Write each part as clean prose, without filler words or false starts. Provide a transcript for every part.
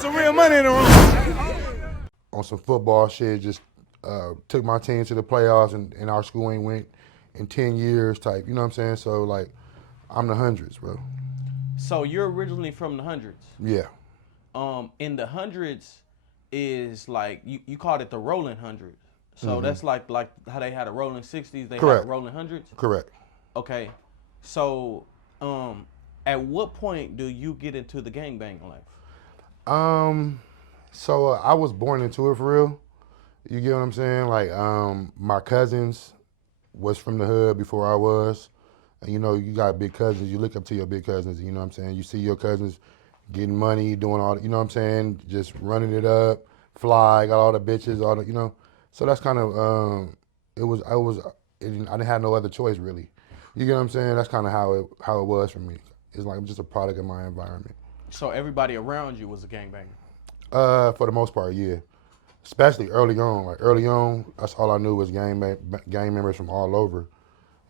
some real money in the room. On some football shit, just took my team to the playoffs, and our school ain't went in 10 years type. You know what I'm saying? So, like, I'm the 100's, bro. So you're originally from the 100's. Yeah. In the 100's is like you called it the rolling 100. So that's like how they had a rolling 60s, they Correct. had a rolling 100's. Correct. Okay. So at what point do you get into the gangbanging life? So I was born into it for real. You get what I'm saying? Like, my cousins was from the hood before I was. And, you know, you got big cousins. You look up to your big cousins. You know what I'm saying? You see your cousins getting money, doing all, you know what I'm saying? Just running it up, fly, got all the bitches, all the, you know. So that's kind of, I didn't have no other choice really. You get what I'm saying? That's kind of how it was for me. It's like I'm just a product of my environment. So everybody around you was a gangbanger? For the most part, yeah. Especially early on. Like early on, that's all I knew was gang members from all over.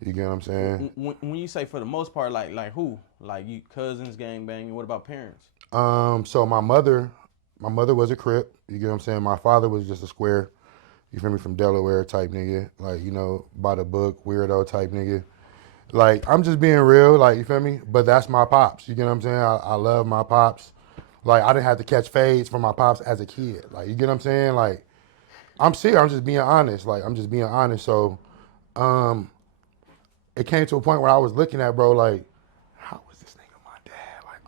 You get what I'm saying? When you say for the most part, like who? Like you cousins gangbanging? What about parents? So my mother was a Crip. You get what I'm saying? My father was just a square. You feel me? From Delaware type nigga. Like, you know, by the book, weirdo type nigga. Like, I'm just being real, like, you feel me? But that's my pops. You get what I'm saying? I love my pops. Like, I didn't have to catch fades from my pops as a kid. Like, you get what I'm saying? Like, I'm serious. I'm just being honest. Like, I'm just being honest. So, it came to a point where I was looking at, bro, like, how is this nigga my dad? Like,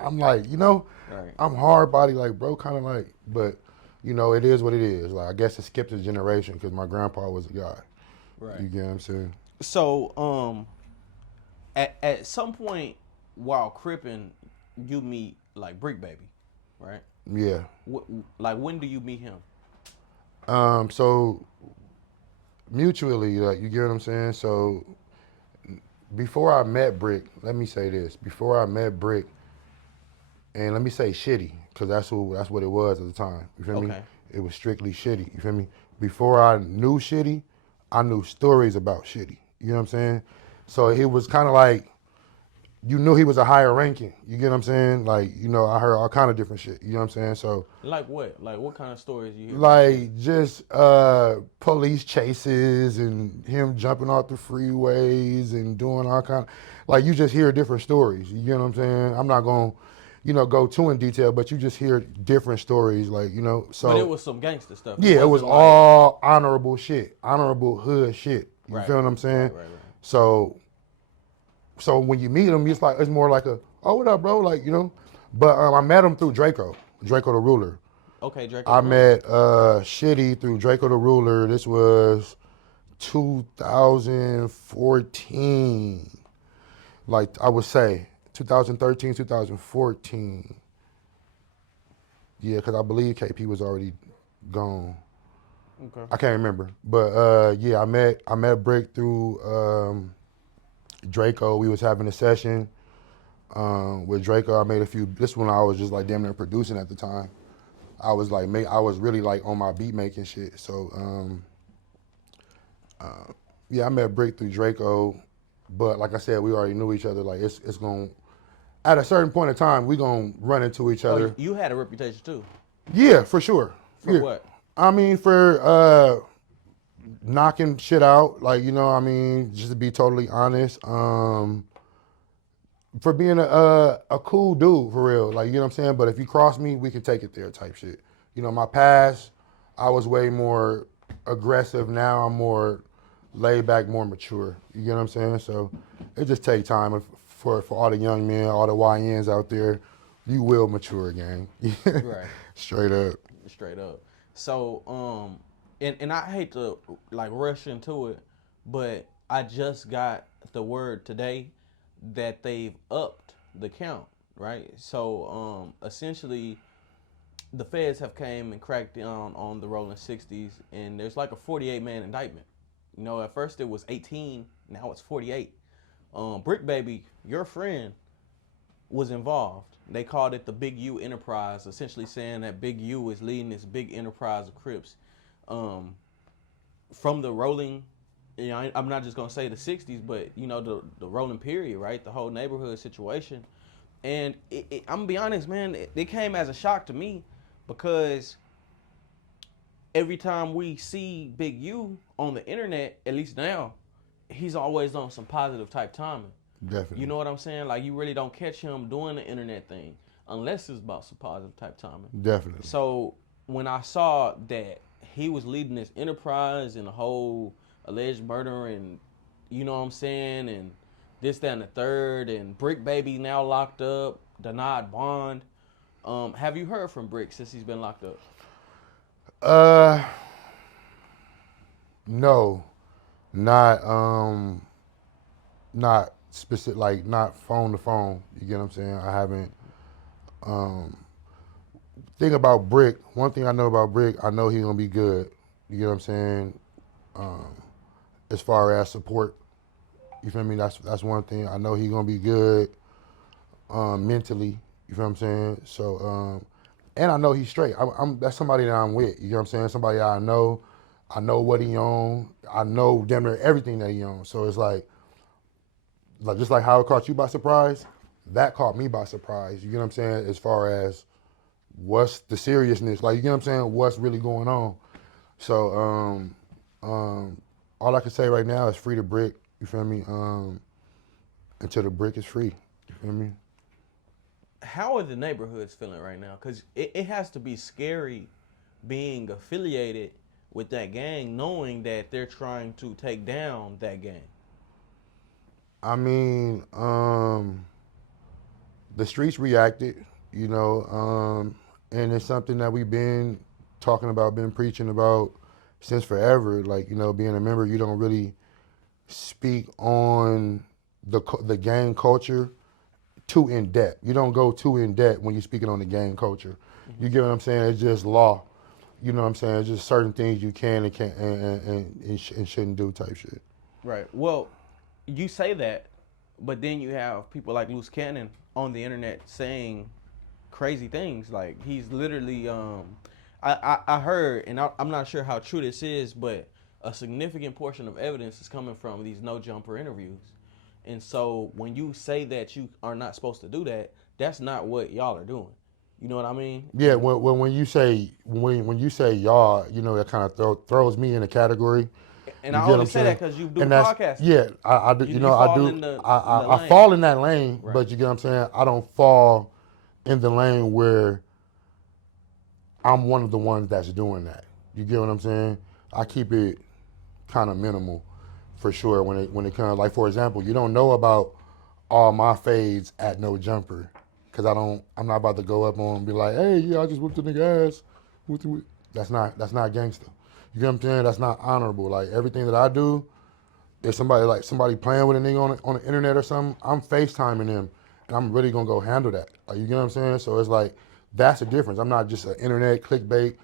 I'm like, you know, Right. I'm hard body, like, bro, kind of like, but, you know, it is what it is. Like, I guess it skipped a generation because my grandpa was a guy. Right. You get what I'm saying? So, at some point while cripping, you meet like Bricc Baby, right? Yeah. Like when do you meet him? So mutually, like, you get what I'm saying? So before I met Bricc, let me say this. Before I met Bricc, and let me say Shitty, because that's what it was at the time. You feel me? It was strictly Shitty. You feel me? Before I knew Shitty, I knew stories about Shitty. You know what I'm saying? So it was kind of like, you knew he was a higher ranking. You get what I'm saying? Like, you know, I heard all kind of different shit. You know what I'm saying? So Like what? Like what kind of stories you hear? like just police chases and him jumping off the freeways and doing all kind of, like, you just hear different stories. You get what I'm saying? I'm not going to, you know, go too in detail, but you just hear different stories, like, you know. So but it was some gangster stuff. Yeah, it was like, all honorable shit, honorable hood shit. You Right. feel what I'm saying? Right. So when you meet him, it's more like a, oh, what up, bro? Like, you know. But I met him through Draco the Ruler. Okay, Draco. I met Shitty through Draco the Ruler. This was 2014. Like, I would say 2013, 2014. Yeah, because I believe KP was already gone. Okay. I can't remember. But yeah, I met Bricc through Draco. We was having a session with Draco. I made a few. This one I was just like damn near producing at the time. I was really like on my beat making shit. So yeah, I met Bricc through Draco. But like I said, we already knew each other. Like it's going, at a certain point in time, we gonna run into each other. You had a reputation too. Yeah, for sure. For what? I mean, for knocking shit out, like, you know, I mean, just to be totally honest, for being a cool dude, for real, like, you know what I'm saying? But if you cross me, we can take it there type shit. You know, my past, I was way more aggressive. Now I'm more laid back, more mature. You get what I'm saying? So it just takes time for all the young men, all the YNs out there. You will mature, gang. Right. Straight up. So, and I hate to like rush into it, but I just got the word today that they've upped the count, right? So, essentially, the feds have came and cracked down on the rolling 60s, and there's like a 48-man indictment. You know, at first it was 18, now it's 48. Bricc Baby, your friend, was involved. They called it the Big U Enterprise, essentially saying that Big U is leading this big enterprise of Crips. From the rolling, you know, I'm not just gonna say the 60s, but you know, the rolling period, right? The whole neighborhood situation. And I'm gonna be honest, man, it came as a shock to me because every time we see Big U on the internet, at least now, he's always on some positive type timing. Definitely. You know what I'm saying? Like, you really don't catch him doing the internet thing unless it's about some positive type timing. Definitely. So when I saw that he was leading this enterprise and the whole alleged murder and, you know what I'm saying, and this, that, and the third, and Bricc baby now locked up, denied bond. Have you heard from Bricc since he's been locked up? No, not specific, like not phone to phone. You get what I'm saying? I haven't. Thing about Bricc, one thing I know about Bricc, I know he's gonna be good. You get what I'm saying? As far as support, you feel me? That's one thing. I know he's gonna be good mentally. You feel what I'm saying? So, and I know he's straight. That's somebody that I'm with. You know what I'm saying? Somebody I know. I know what he on. I know damn near everything that he on. So it's like just like how it caught you by surprise, that caught me by surprise. You get what I'm saying? As far as what's the seriousness, like, you get what I'm saying? What's really going on? So all I can say right now is free to Bricc. You feel me? Until the Bricc is free. You feel me? How are the neighborhoods feeling right now? Because it has to be scary being affiliated with that gang, knowing that they're trying to take down that gang. I mean, the streets reacted, you know, and it's something that we've been talking about, been preaching about since forever. Like, you know, being a member, you don't really speak on the gang culture too in depth. You don't go too in depth when you're speaking on the gang culture. Mm-hmm. You get what I'm saying? It's just law. You know what I'm saying? It's just certain things you can and can't and shouldn't do type shit. Right. Well, you say that, but then you have people like Loose Cannon on the internet saying crazy things. Like, he's literally, I heard, and I'm not sure how true this is, but a significant portion of evidence is coming from these no jumper interviews. And so when you say that you are not supposed to do that, that's not what y'all are doing. You know what I mean? Yeah. When you say y'all, you know, that kind of throws me in a category. And I only say that because you do podcasting. Yeah, I do. You know, I do. I fall in that lane, right. But you get what I'm saying? I don't fall in the lane where I'm one of the ones that's doing that. You get what I'm saying? I keep it kind of minimal, for sure. When it comes, like, for example, you don't know about all my fades at No Jumper, because I'm not about to go up on and be like, hey, yeah, I just whooped the nigga ass. That's not gangster. You get what I'm saying? That's not honorable. Like, everything that I do, if somebody playing with a nigga on the internet or something, I'm FaceTiming them, and I'm really gonna go handle that. Like, you get what I'm saying? So it's like, that's the difference. I'm not just an internet clickbait,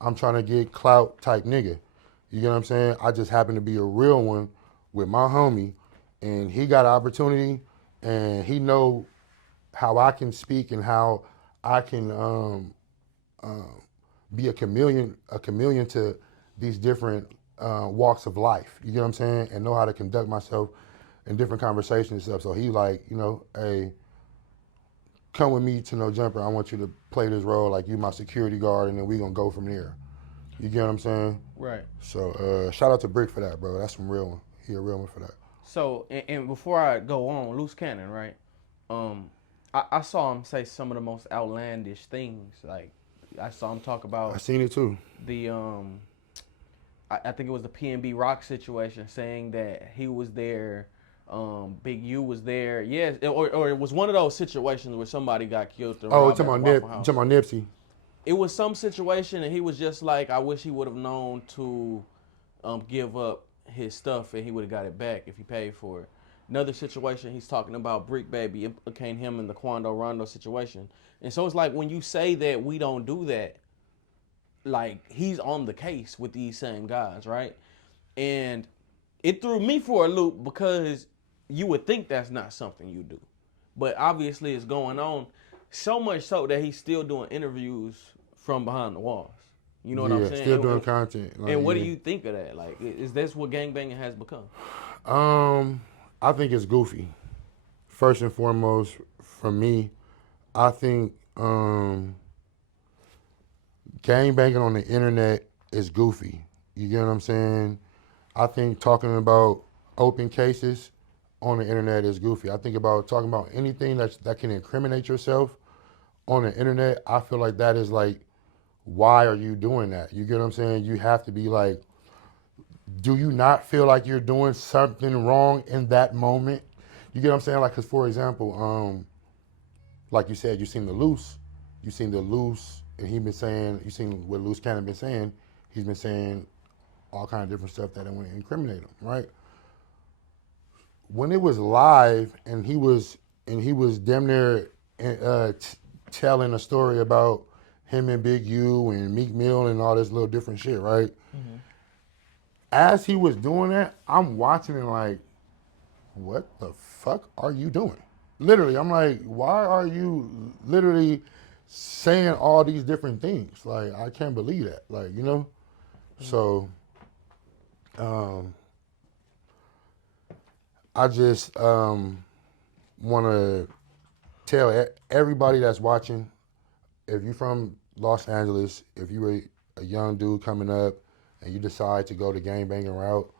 I'm trying to get clout type nigga. You get what I'm saying? I just happen to be a real one with my homie, and he got an opportunity, and he know how I can speak and how I can be a chameleon to these different walks of life. You get what I'm saying? And know how to conduct myself in different conversations and stuff. So he like, you know, hey, come with me to No Jumper. I want you to play this role like you my security guard, and then we gonna go from there. You get what I'm saying? Right. So shout out to Bricc for that, bro. That's some real one. He a real one for that. So, and before I go on, Loose Cannon, right? I saw him say some of the most outlandish things. Like, I saw him talk about. I seen it too. The I think it was the PNB Rock situation, saying that he was there, Big U was there. Yes, or it was one of those situations where somebody got killed. Oh, talking about Nipsey. It was some situation, and he was just like, I wish he would have known to give up his stuff, and he would have got it back if he paid for it. Another situation, he's talking about Bricc baby, implicating him in the Quando Rondo situation. And so it's like, when you say that we don't do that, like, he's on the case with these same guys, right? And it threw me for a loop, because you would think that's not something you do. But obviously it's going on, so much so that he's still doing interviews from behind the walls. You know what I'm saying? Still doing content. Like, and what do you think of that? Like, is this what gangbanging has become? I think it's goofy. First and foremost, for me, I think gang banging on the internet is goofy. You get what I'm saying? I think talking about open cases on the internet is goofy. I think about talking about anything that can incriminate yourself on the internet. I feel like that is like, why are you doing that? You get what I'm saying? You have to be like, do you not feel like you're doing something wrong in that moment? You get what I'm saying? Like, cause for example, like you said, you seen the loose, and he been saying, you seen what Loose Cannon been saying. He's been saying all kind of different stuff that would incriminate him, right? When it was live, and he was damn near telling a story about him and Big U and Meek Mill and all this little different shit, right? Mm-hmm. As he was doing that, I'm watching it like, what the fuck are you doing? Literally, I'm like, why are you literally saying all these different things? Like, I can't believe that. Like, you know? Mm-hmm. So, I just want to tell everybody that's watching, if you're from Los Angeles, if you're a young dude coming up and you decide to go the gangbanging route,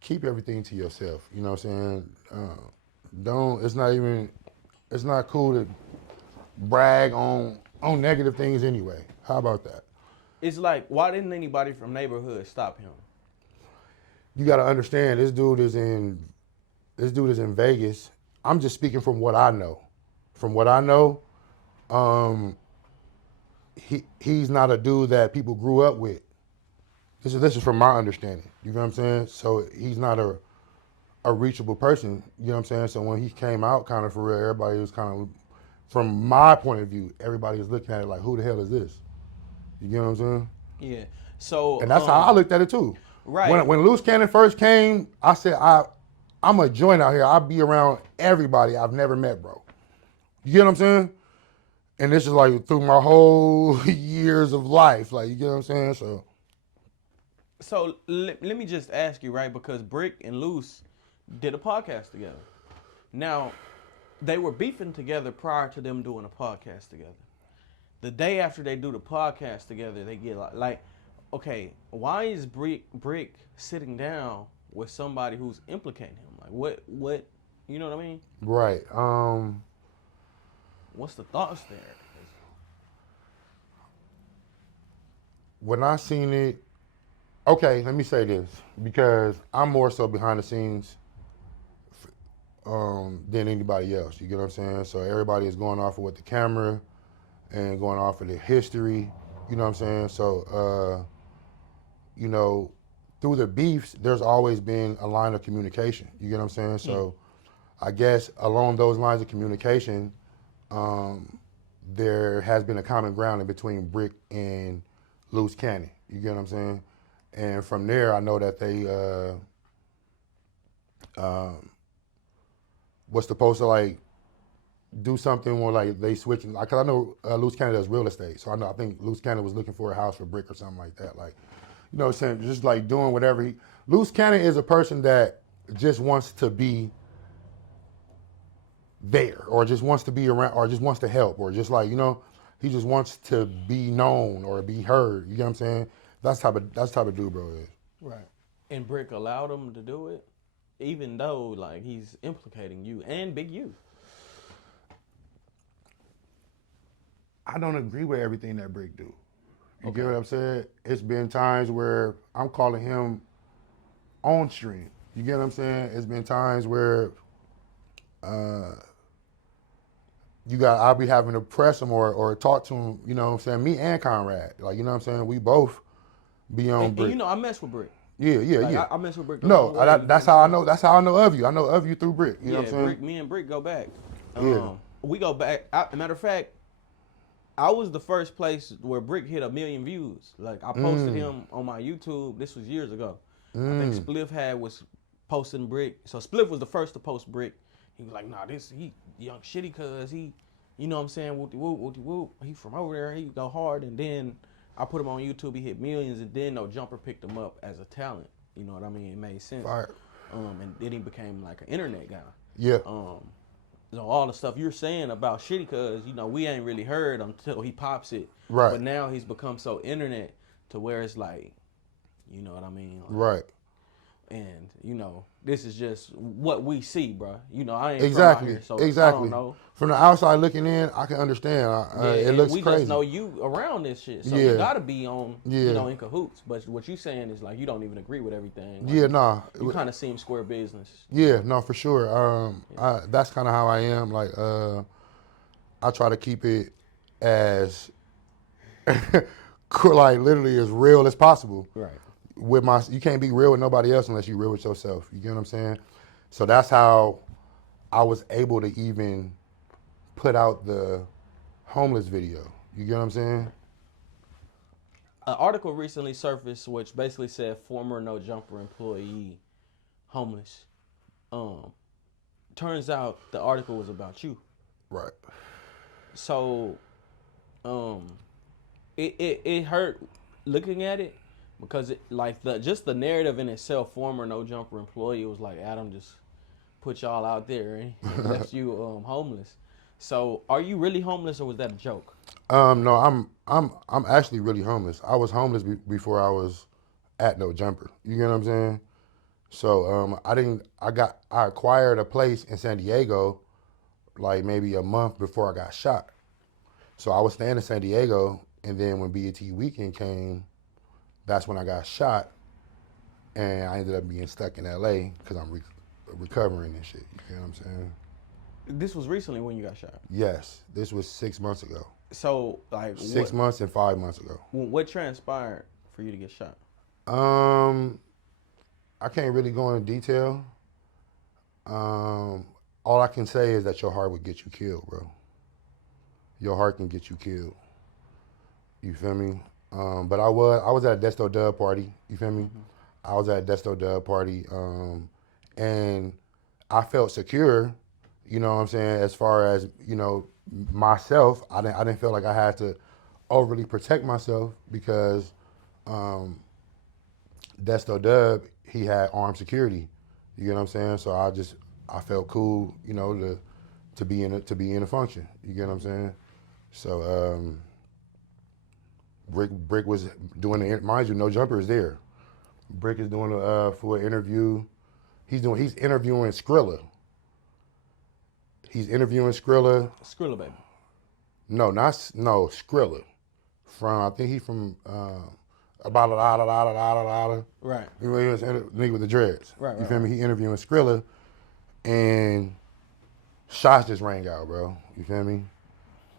keep everything to yourself. You know what I'm saying? It's not cool to brag on negative things anyway. How about that? It's like, why didn't anybody from neighborhood stop him? You got to understand, this dude is in Vegas. I'm just speaking from what I know. From what I know, he's not a dude that people grew up with. This is from my understanding. You know what I'm saying? So he's not a reachable person. You know what I'm saying? So when he came out, kind of for real, everybody was kind of, from my point of view, everybody was looking at it like, who the hell is this? You get what I'm saying? Yeah. So and that's how I looked at it too. Right. When Loose Cannon first came, I said, I'm a joint out here. I'll be around everybody I've never met, bro. You get what I'm saying? And this is like through my whole years of life. Like, you get what I'm saying? So let me just ask you, right? Because Bricc and Loose did a podcast together. Now, they were beefing together prior to them doing a podcast together. The day after they do the podcast together, they get like, okay, why is Bricc sitting down with somebody who's implicating him? Like, what, you know what I mean? Right. What's the thoughts there? When I seen it, okay, let me say this, because I'm more so behind the scenes than anybody else. You get what I'm saying? So everybody is going off of what the camera and going off of the history. You know what I'm saying? So, you know, through the beefs, there's always been a line of communication. You get what I'm saying? So I guess along those lines of communication, there has been a common ground in between Bricc and Loose Cannon. You get what I'm saying? And from there, I know that they was supposed to like do something where like they switching. Like, cause I know Loose Cannon does real estate, so I think Loose Cannon was looking for a house for Bricc or something like that. Like, you know what I'm saying? Just like doing whatever. Loose Cannon is a person that just wants to be there, or just wants to be around, or just wants to help, or just like, you know, he just wants to be known or be heard. You get what I'm saying? That's type of dude, bro is. Right. And Bricc allowed him to do it, even though like he's implicating you and Big U. I don't agree with everything that Bricc do. You get what I'm saying? It's been times where I'm calling him on stream. You get what I'm saying? It's been times where I'll be having to press him or talk to him, you know what I'm saying? Me and Conrad. Like, you know what I'm saying? We both be on Bricc. And you know, I mess with Bricc. Yeah. I mess with Bricc. No, that's how I know. That's how I know of you. I know of you through Bricc. You know what I'm saying? Me and Bricc go back. Yeah. We go back. Matter of fact, I was the first place where Bricc hit 1 million views. Like, I posted him on my YouTube. This was years ago. I think Spliff was posting Bricc. So Spliff was the first to post Bricc. He was like, nah, he young shitty cuz he, you know what I'm saying, whoop-de-whoop. He from over there, he go hard. And then I put him on YouTube, he hit millions, and then No Jumper picked him up as a talent. You know what I mean? It made sense. Fire. And then he became like an internet guy. Yeah. all the stuff you're saying about Shitty, cause we ain't really heard until he pops it. Right. But now he's become so internet to where it's like, you know what I mean? Like, Right. And this is just what we see, bro. I ain't Exactly. from out here, so Exactly. I don't know. From the outside looking in, I can understand. It looks we crazy. just know you around this shit, so Yeah. you gotta be on, Yeah. in cahoots. But what you saying is like you don't even agree with everything. Like, Yeah, nah. You kind of seem square business. Yeah, no, for sure. That's kind of how I am. Like, I try to keep it as, like, literally as real as possible. Right. You can't be real with nobody else unless you're real with yourself. You get what I'm saying? So that's how I was able to even put out the homeless video. You get what I'm saying? An article recently surfaced which basically said former No Jumper employee homeless. Turns out the article was about you. Right. So, it hurt looking at it because just the narrative in itself. Former No Jumper employee was like, Adam just put y'all out there and left you homeless. So, are you really homeless or was that a joke? No, I'm actually really homeless. I was homeless before I was at No Jumper. You get what I'm saying? So I acquired a place in San Diego like maybe a month before I got shot. So I was staying in San Diego, and then when BET weekend came, that's when I got shot, and I ended up being stuck in LA because I'm recovering and shit. You know what I'm saying? This was recently when you got shot. Yes, this was 6 months ago. So, like 6 months and 5 months ago. What transpired for you to get shot? I can't really go into detail. All I can say is that your heart would get you killed, bro. Your heart can get you killed. You feel me? But I was at a Desto Dub party. You feel me? Mm-hmm. I was at a Desto Dub party, and I felt secure. You know what I'm saying? As far as myself, I didn't feel like I had to overly protect myself because Desto Dub, he had armed security. You get what I'm saying? So I felt cool, to be in a function. You get what I'm saying? So Bricc was doing the, mind you, No Jumper is there. Bricc is doing for an interview. He's interviewing Skrilla. He's interviewing Skrilla. Skrilla, baby. No, Skrilla. I think he's from about a Right. He was nigga with the dreads. Right. You feel me? He interviewing Skrilla, and shots just rang out, bro. You feel me?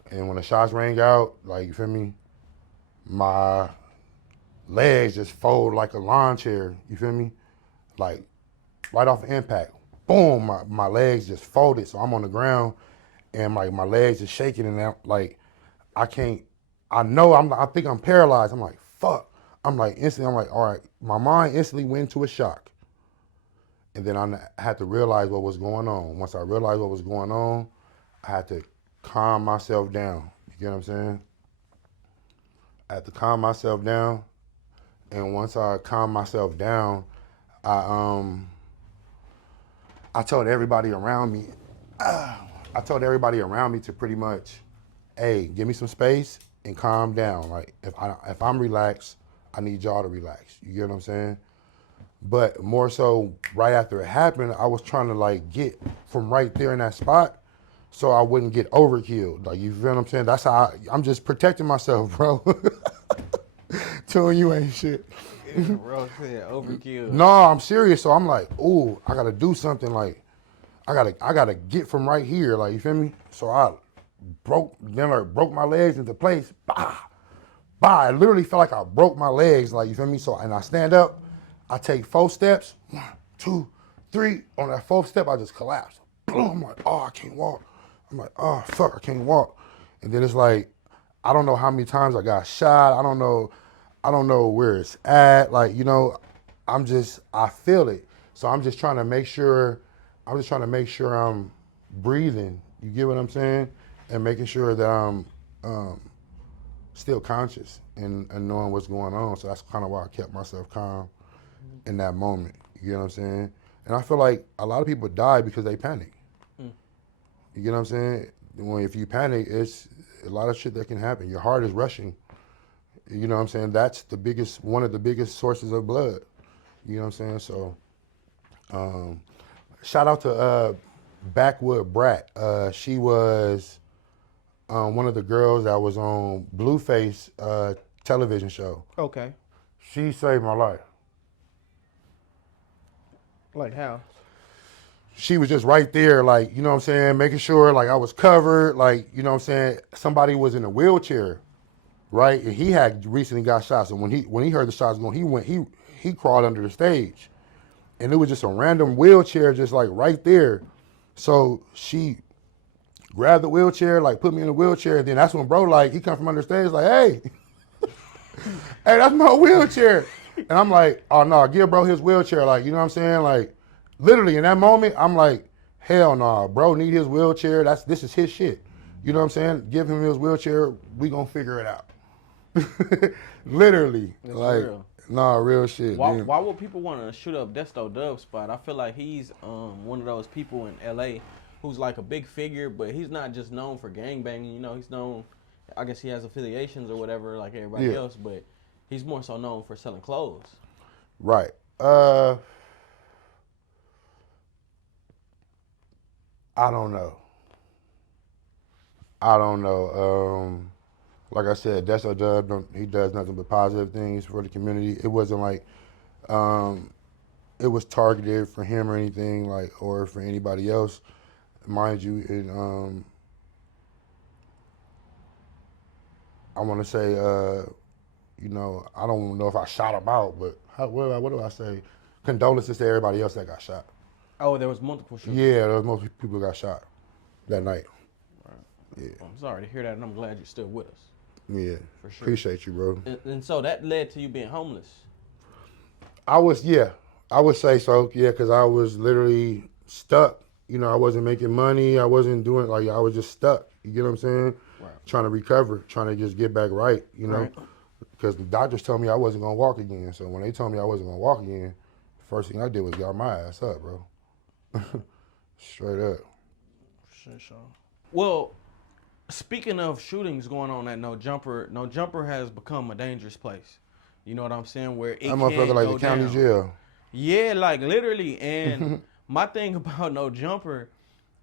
And when the shots rang out, like, you feel me, my legs just fold like a lawn chair. You feel me? Like, right off impact, boom, my legs just folded. So I'm on the ground, and like my legs just shaking, and like I think I'm paralyzed. I'm like, fuck. I'm like, all right. My mind instantly went into a shock. And then I had to realize what was going on. Once I realized what was going on, I had to calm myself down. You get what I'm saying? I had to calm myself down. And once I calmed myself down, I told everybody around me, to pretty much, hey, give me some space and calm down. Like, if I'm relaxed, I need y'all to relax. You get what I'm saying? But more so, right after it happened, I was trying to like get from right there in that spot so I wouldn't get overkilled. Like, you feel what I'm saying? That's how I'm just protecting myself, bro. Telling you ain't shit. Bro said overkill. No, I'm serious. So I'm like, ooh, I gotta do something. Like, I gotta get from right here. Like, you feel me? So I broke my legs into place. Bah, bah. I literally felt like I broke my legs. Like, you feel me? So, and I stand up. I take 4 steps. 1, 2, 3. On that 4th step, I just collapse. Boom. I'm like, oh, I can't walk. I'm like, oh, fuck, I can't walk. And then it's like, I don't know how many times I got shot. I don't know where it's at. Like, I feel it. So I'm just trying to make sure I'm breathing. You get what I'm saying? And making sure that I'm still conscious and knowing what's going on. So that's kind of why I kept myself calm in that moment. You get what I'm saying? And I feel like a lot of people die because they panic. You get what I'm saying? If you panic, it's a lot of shit that can happen. Your heart is rushing. You know what I'm saying? That's one of the biggest sources of blood. You know what I'm saying? So, shout out to Backwood Brat. She was one of the girls that was on Blueface television show. Okay. She saved my life. Like how? She was just right there, like, you know what I'm saying, making sure, like, I was covered, like, you know what I'm saying, somebody was in a wheelchair, right, and he had recently got shot, so when he heard the shots going, he crawled under the stage, and it was just a random wheelchair just, like, right there, so she grabbed the wheelchair, like, put me in a wheelchair, and then that's when bro, like, he come from under the stage, like, hey, hey, that's my wheelchair, and I'm like, oh, no, give bro his wheelchair, like, you know what I'm saying, like, literally in that moment, I'm like, hell no, bro need his wheelchair. This is his shit. You know what I'm saying? Give him his wheelchair. We gonna figure it out. Literally, it's like, real. nah, real shit. Why would people want to shoot up Desto Dub's spot? I feel like he's one of those people in LA who's like a big figure, but he's not just known for gangbanging. You know, he's known. I guess he has affiliations or whatever, like everybody else, but he's more so known for selling clothes. Right. I don't know. Like I said, Desto Dub, he does nothing but positive things for the community. It wasn't like it was targeted for him or anything, like, or for anybody else. Mind you, I want to say, you know, I don't know if I shot him out, but what do I say? Condolences to everybody else that got shot. Oh, there was multiple shootings. Yeah, there was multiple people got shot that night. Right. Yeah. Well, I'm sorry to hear that, and I'm glad you're still with us. Yeah. For sure. Appreciate you, bro. And so that led to you being homeless. I would say so, yeah, because I was literally stuck. You know, I wasn't making money. I wasn't doing, like, I was just stuck. You get what I'm saying? Right. Trying to recover, trying to just get back right, you know? Right. Because the doctors told me I wasn't going to walk again. So when they told me I wasn't going to walk again, the first thing I did was yard my ass up, bro. Straight up. Sure. Well, speaking of shootings going on at No Jumper has become a dangerous place. You know what I'm saying? Where it I'm can motherfucker like go the county down. jail. Yeah, like literally. And my thing about No Jumper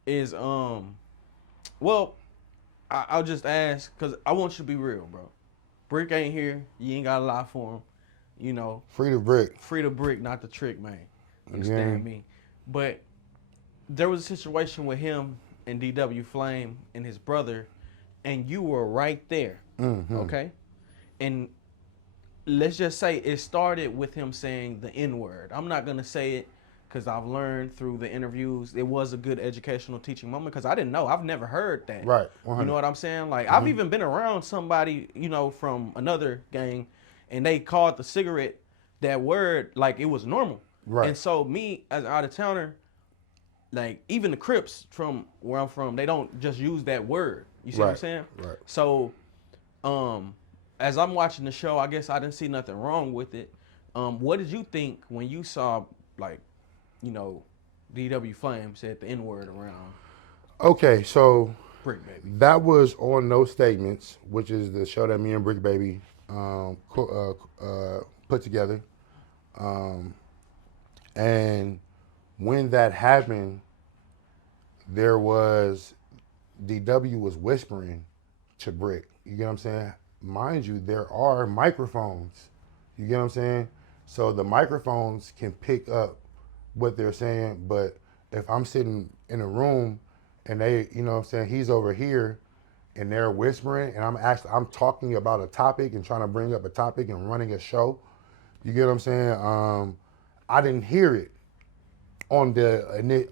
is, well, I'll just ask because I want you to be real, bro. Bricc ain't here. You ain't got a lot for him. You know. Free to Bricc. Free to Bricc, not the trick, man. You understand me? But there was a situation with him and DW Flame and his brother, and you were right there, okay? And let's just say it started with him saying the N-word. I'm not going to say it because I've learned through the interviews it was a good educational teaching moment because I didn't know. I've never heard that. Right. 100. You know what I'm saying? Like, I've even been around somebody, you know, from another gang, and they called the cigarette that word like it was normal. Right. And so me, as an out-of-towner, like, even the Crips from where I'm from, they don't just use that word. You see what I'm saying? Right. So, as I'm watching the show, I guess I didn't see nothing wrong with it. What did you think when you saw, like, you know, DW Flame said the N-word around Okay, so Bricc Baby? that was on No Statements, which is the show that me and Bricc Baby put together. And when that happened, there was, DW was whispering to Bricc. You get what I'm saying? Mind you, there are microphones. You get what I'm saying? So the microphones can pick up what they're saying, but if I'm sitting in a room and they, you know what I'm saying, he's over here and they're whispering and I'm talking about a topic and trying to bring up a topic and running a show, you get what I'm saying? I didn't hear it on the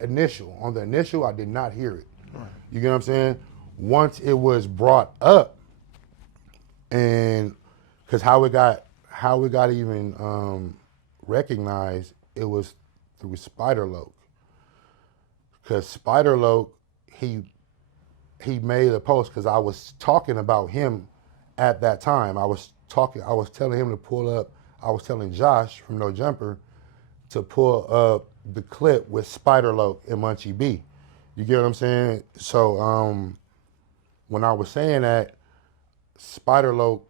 initial. On the initial, I did not hear it. Right. You get what I'm saying? Once it was brought up, and because how it got even recognized, it was through Spider-Loc. Because Spider-Loc, he made a post because I was talking about him at that time. I was telling him to pull up. I was telling Josh from No Jumper to pull up the clip with Spider-Loc and Munchie B. You get what I'm saying? So when I was saying that, Spider-Loc,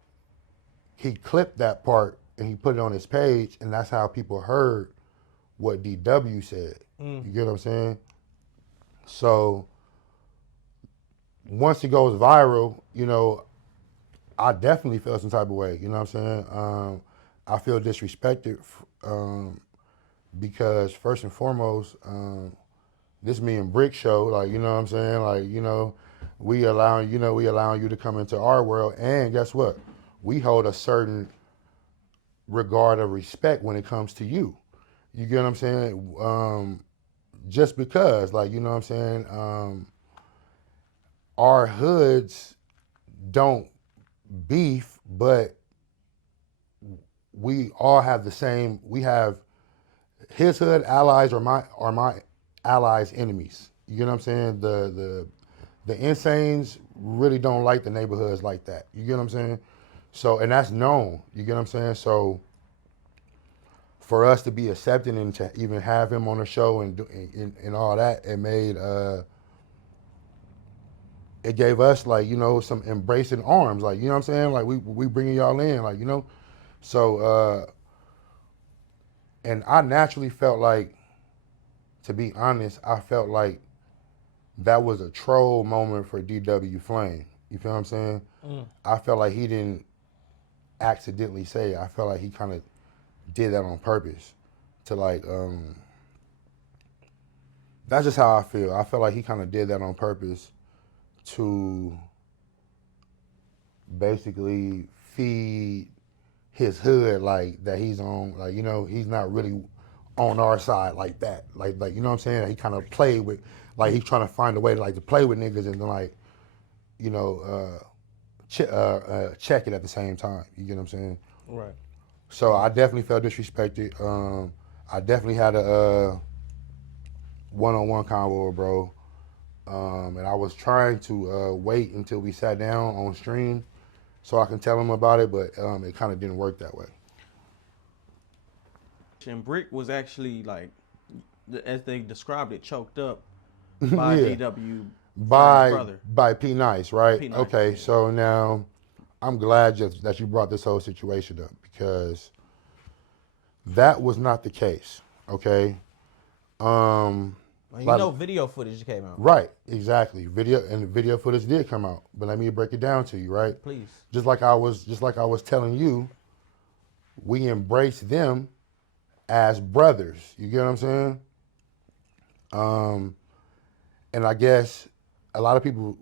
he clipped that part and he put it on his page, and that's how people heard what DW said. You get what I'm saying? So once it goes viral, you know, I definitely feel some type of way. You know what I'm saying? I feel disrespected because first and foremost, this me and Bricc show, like, you know what I'm saying? Like, you know, we allowing you to come into our world, and guess what? We hold a certain regard of respect when it comes to you. You get what I'm saying? Just because, like, you know what I'm saying? Our hoods don't beef, but we all have the same. We have his hood allies are my allies enemies. You get what I'm saying? The insanes really don't like the neighborhoods like that. You get what I'm saying? So, and that's known. You get what I'm saying? So for us to be accepted and to even have him on the show and all that, it made it gave us, like, you know, some embracing arms, like, you know what I'm saying? Like, we bringing y'all in, like, you know. So and I naturally felt like, to be honest, I felt like that was a troll moment for DW Flame. You feel what I'm saying? I felt like he didn't accidentally say it. I felt like he kind of did that on purpose to, like, that's just how I feel. I felt like he kind of did that on purpose to basically feed his hood, like, that he's on, like, you know, he's not really on our side like that. Like you know what I'm saying? He kind of played with, like, he's trying to find a way to, like, to play with niggas and then, like, you know, check it at the same time. You get what I'm saying? Right. So I definitely felt disrespected. I definitely had a one-on-one convo with bro. And I was trying to wait until we sat down on stream so I can tell him about it, but it kind of didn't work that way. And Bricc was actually, like, as they described it, choked up by Yeah. DW brother. By P Nice, right? P. Nice, okay, yeah. so now I'm glad that you brought this whole situation up, because that was not the case. Okay. Well, you know, video footage came out. Right, exactly. Video footage did come out, but let me break it down to you, right? Please. Just like I was telling you, we embrace them as brothers. You get what I'm saying? And I guess a lot of people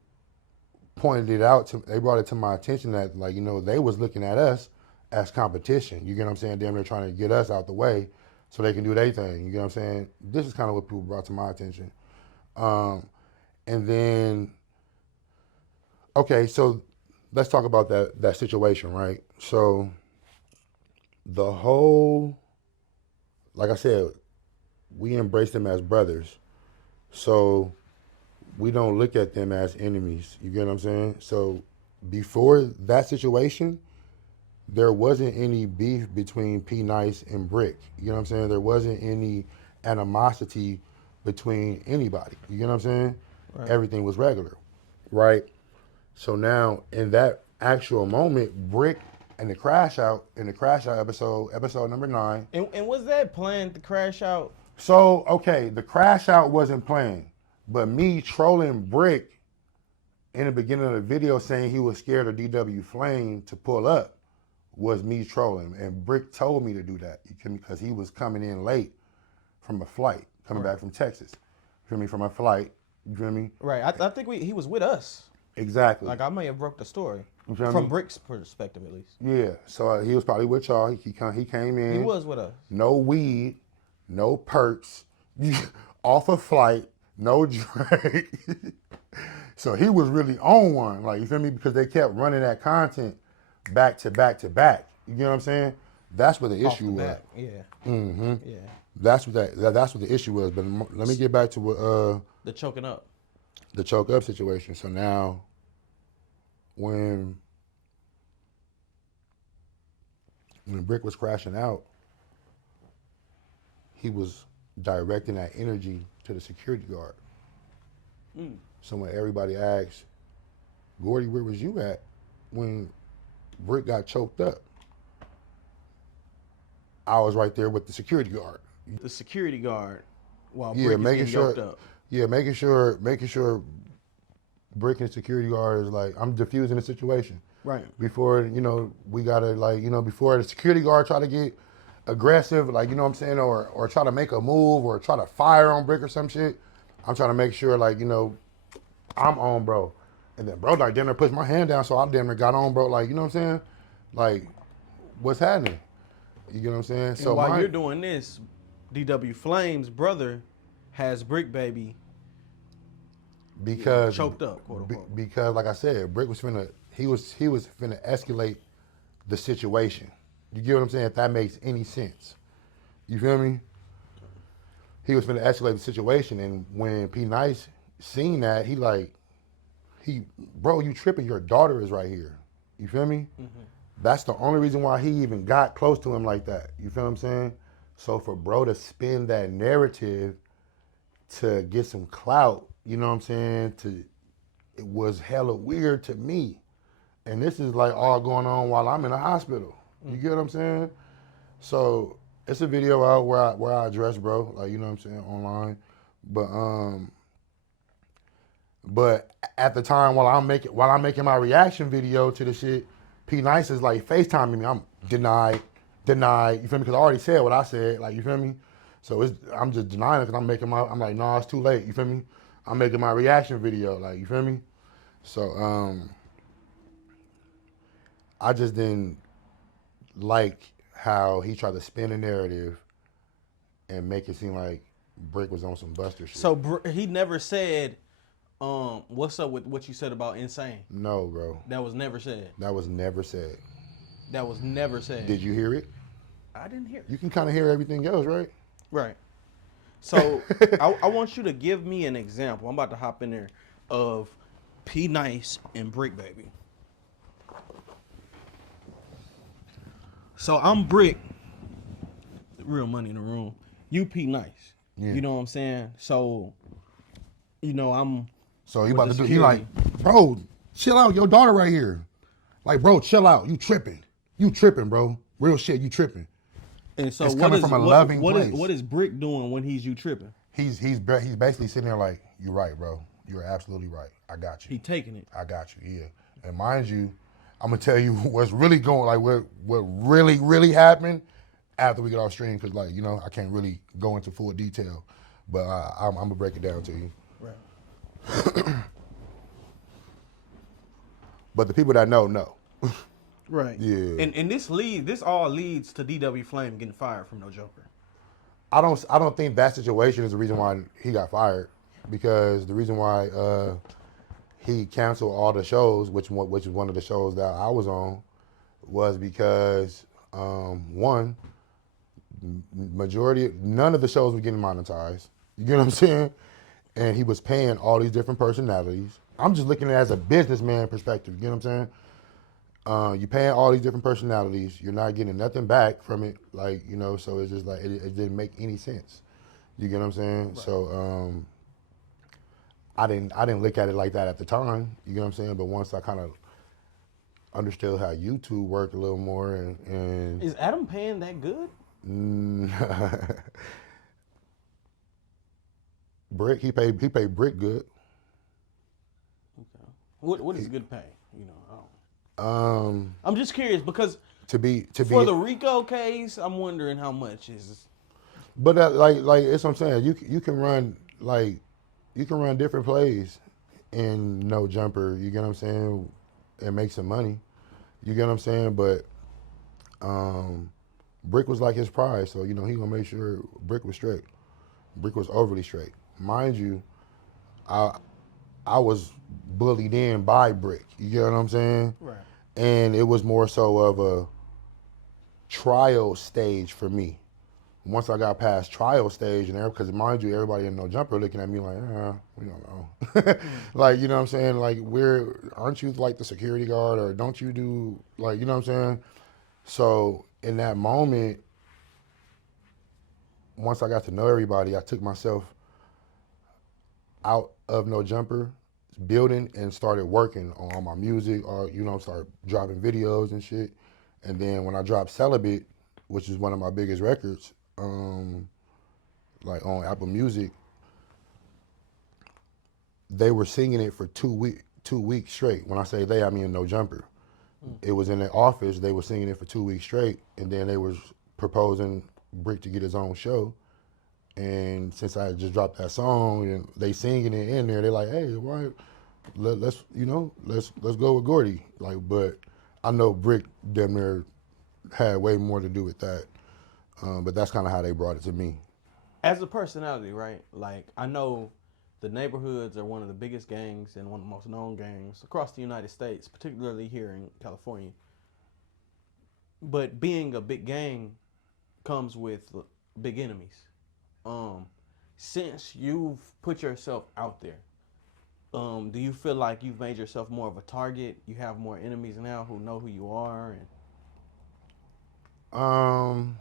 pointed it out they brought it to my attention that, like, you know, they was looking at us as competition. You get what I'm saying? Damn, they're trying to get us out the way so they can do their thing. You get what I'm saying? This is kind of what people brought to my attention. And then, okay, so let's talk about that situation, right? So the whole, like I said, we embrace them as brothers. So we don't look at them as enemies. You get what I'm saying? So before that situation, there wasn't any beef between P Nice and Bricc. You know what I'm saying? There wasn't any animosity between anybody. You get what I'm saying? Right. Everything was regular, right? So now in that actual moment, Bricc and the crash out episode number 9. And was that planned, to crash out? So, okay, the crash out wasn't planned, but me trolling Bricc in the beginning of the video saying he was scared of DW Flame to pull up was me trolling. And Bricc told me to do that because he was coming in late from a flight, coming back from Texas. You feel me? From a flight. You feel me? Right. I think he was with us. Exactly. Like, I may have broke the story. From Brick's perspective, at least. Yeah. So he was probably with y'all. He came in. He was with us. No weed, no perks, off a flight, no drink. So he was really on one. Like, you feel me? Because they kept running that content back to back to back. You know what I'm saying? That's what the issue was. Yeah. Mm-hmm. Yeah. That's what the issue was. But let me get back to what the choking up. The choke up situation. So now, when Bricc was crashing out, he was directing that energy to the security guard. So when everybody asks, Gordy, where was you at when Bricc got choked up? I was right there with the security guard. The security guard while Yeah, Bricc is making getting sure. yoked up. Yeah, making sure Bricc and security guard is like, I'm diffusing the situation. Right. Before, we gotta before the security guard try to get aggressive, like, you know what I'm saying, or try to make a move or try to fire on Bricc or some shit, I'm trying to make sure, like, I'm on bro. And then bro, like, damn near pushed my hand down, so I damn near got on bro, like, you know what I'm saying? Like, what's happening? You get what I'm saying? And So while you're doing this, DW Flame's brother has Bricc baby because choked up, quote unquote. Because like I said, Bricc was finna escalate the situation. You get what I'm saying? If that makes any sense. You feel me? He was finna escalate the situation, and when P Nice seen that, bro, you tripping, your daughter is right here. You feel me? Mm-hmm. That's the only reason why he even got close to him like that. You feel what I'm saying? So for bro to spin that narrative to get some clout, you know what I'm saying, it was hella weird to me. And this is like all going on while I'm in the hospital. You get what I'm saying? So it's a video out where I address bro, like, you know what I'm saying, online. But at the time while I'm making my reaction video to the shit, P Nice is like FaceTiming me. I'm denied. You feel me? Because I already said what I said. Like, you feel me? So I'm just denying it because I'm like, no, it's too late. You feel me? I'm making my reaction video. Like, you feel me? So I just didn't like how he tried to spin a narrative and make it seem like Bricc was on some Buster shit. So he never said, what's up with what you said about Insane? No, bro. That was never said. That was never said. That was never said. Did you hear it? I didn't hear it. You can kind of hear everything else, right? Right. So I want you to give me an example. I'm about to hop in there of P Nice and Bricc baby. So I'm Bricc, real money in the room. You P Nice. Yeah. You know what I'm saying? So, I'm. So he about to do. He like, bro, chill out. Your daughter right here. Like, bro, chill out. You tripping, bro. Real shit. You tripping. And so it's coming from a loving place. What is Bricc doing when he's you tripping? He's basically sitting there like, you're right, bro. You're absolutely right. I got you. He taking it. I got you. Yeah. And mind you, I'm gonna tell you what's really going, like what really happened after we get off stream, because like, I can't really go into full detail, but I'm gonna break it down to you. Right. But the people that know. Right. Yeah. And this all leads to DW Flame getting fired from No Joker. I don't think that situation is the reason why he got fired, because the reason why he canceled all the shows, which is one of the shows that I was on, was because one, none of the shows were getting monetized. You get what I'm saying? And he was paying all these different personalities. I'm just looking at it as a businessman perspective. You get what I'm saying? You're paying all these different personalities. You're not getting nothing back from it. Like, so it's just like, it didn't make any sense. You get what I'm saying? Right. So I didn't look at it like that at the time. You get what I'm saying? But once I kind of understood how YouTube worked a little more, and is Adam paying that good? Bricc, he paid Bricc good. Okay. What is good pay? I'm just curious because for the Rico case, I'm wondering how much is. But like it's what I'm saying. You can run different plays in No Jumper. You get what I'm saying, and make some money. You get what I'm saying. But Bricc was like his prize, so he gonna make sure Bricc was straight. Bricc was overly straight, mind you. I was bullied in by Bricc. You get what I'm saying? Right. And it was more so of a trial stage for me. Once I got past trial stage, and because mind you, everybody in No Jumper looking at me like, we don't know. Like, you know what I'm saying? Like, aren't you like the security guard, or don't you do, like, you know what I'm saying? So in that moment, once I got to know everybody, I took myself out of No Jumper building and started working on my music, or start dropping videos and shit. And then when I dropped Celibate, which is one of my biggest records, like on Apple Music, they were singing it for 2 weeks straight. When I say they, I mean No Jumper. It was in the office. They were singing it for 2 weeks straight, and then they was proposing Bricc to get his own show. And since I had just dropped that song and they singing it in there, they're like, "Hey, why? Let's go with Gordy." Like, but I know Bricc damn near had way more to do with that. But that's kind of how they brought it to me. As a personality, right? Like, I know the neighborhoods are one of the biggest gangs and one of the most known gangs across the United States, particularly here in California. But being a big gang comes with big enemies. Since you've put yourself out there, do you feel like you've made yourself more of a target? You have more enemies now who know who you are, and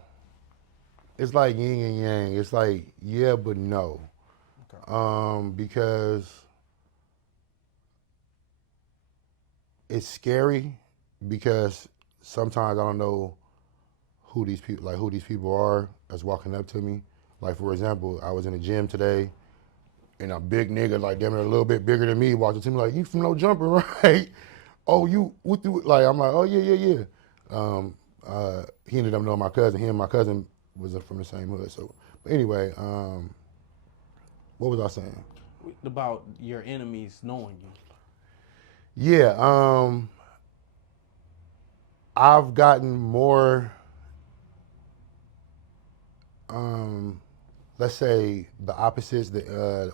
It's like yin and yang. It's like yeah, but no. Okay. Because it's scary because sometimes I don't know who these people are that's walking up to me. Like, for example, I was in the gym today and a big nigga, like damn near a little bit bigger than me, walked up to me like, "You from No Jumper, right?" "Oh, you what you like?" I'm like, "Oh yeah." He ended up knowing my cousin. Him and my cousin was from the same hood. So, but anyway, what was I saying? about your enemies knowing you. Yeah, I've gotten more, let's say the opposites,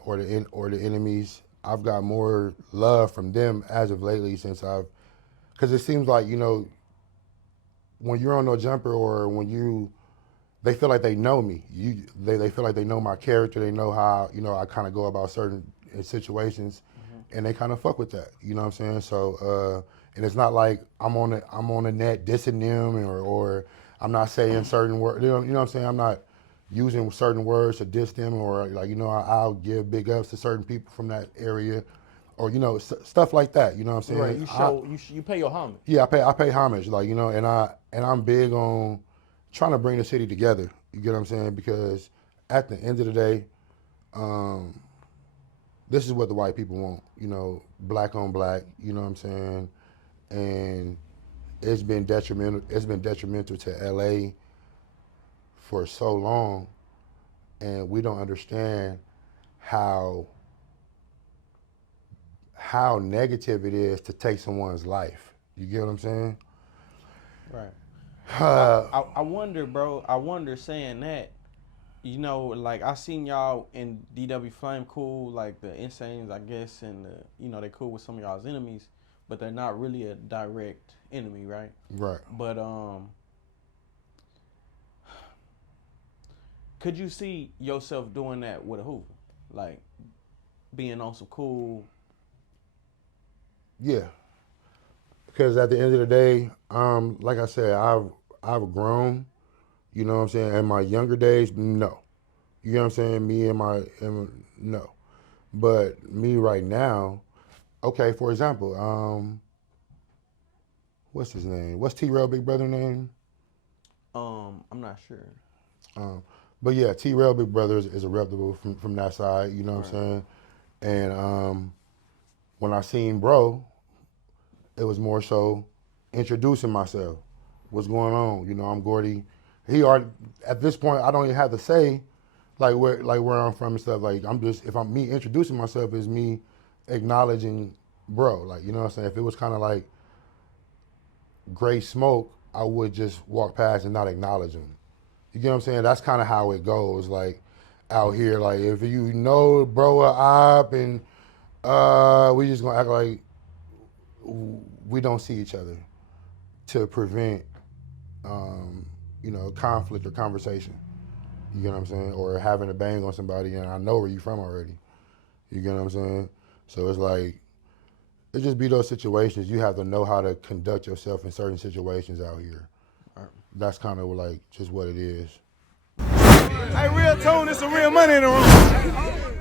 or the enemies. I've got more love from them as of lately because it seems like when you're on No Jumper or when they feel like they know me. They feel like they know my character. They know how I kind of go about certain situations, and they kind of fuck with that. You know what I'm saying? So, and it's not like I'm on the net dissing them or I'm not saying certain words. You know what I'm saying? I'm not using certain words to diss them or like I'll give big ups to certain people from that area, or stuff like that. You know what I'm saying? Right. You pay your homage. Yeah, I pay homage, and I'm big on trying to bring the city together. You get what I'm saying? Because at the end of the day, this is what the white people want. Black on black. You know what I'm saying? And it's been detrimental. It's been detrimental to LA for so long, and we don't understand how negative it is to take someone's life. You get what I'm saying? Right. I wonder, bro. Saying that, like I seen y'all in DW Flame cool, like the Insanes, I guess, and they cool with some of y'all's enemies, but they're not really a direct enemy, right? Right. But could you see yourself doing that with a Hoover, like being on some cool? Yeah. Because at the end of the day, like I said, I've grown. You know what I'm saying? In my younger days, no. You know what I'm saying? No. But me right now, okay, for example, what's his name? What's T-Rail Big Brother name? I'm not sure. But yeah, T-Rail Big Brother is a reputable from that side, you know what I'm saying? And when I seen Bro, it was more so introducing myself. What's going on? I'm Gordy. At this point, I don't even have to say where I'm from and stuff. Like if I'm me introducing myself is me acknowledging Bro. Like, you know what I'm saying? If it was kind of like gray smoke, I would just walk past and not acknowledge him. You get what I'm saying? That's kind of how it goes. Like out here, like if Bro up and we just gonna act like we don't see each other to prevent conflict or conversation. You get what I'm saying? Or having a bang on somebody and I know where you from already. You get what I'm saying? So it's like, it just be those situations. You have to know how to conduct yourself in certain situations out here. Right. That's kind of like just what it is. Hey, RealToon, there's some real money in the room.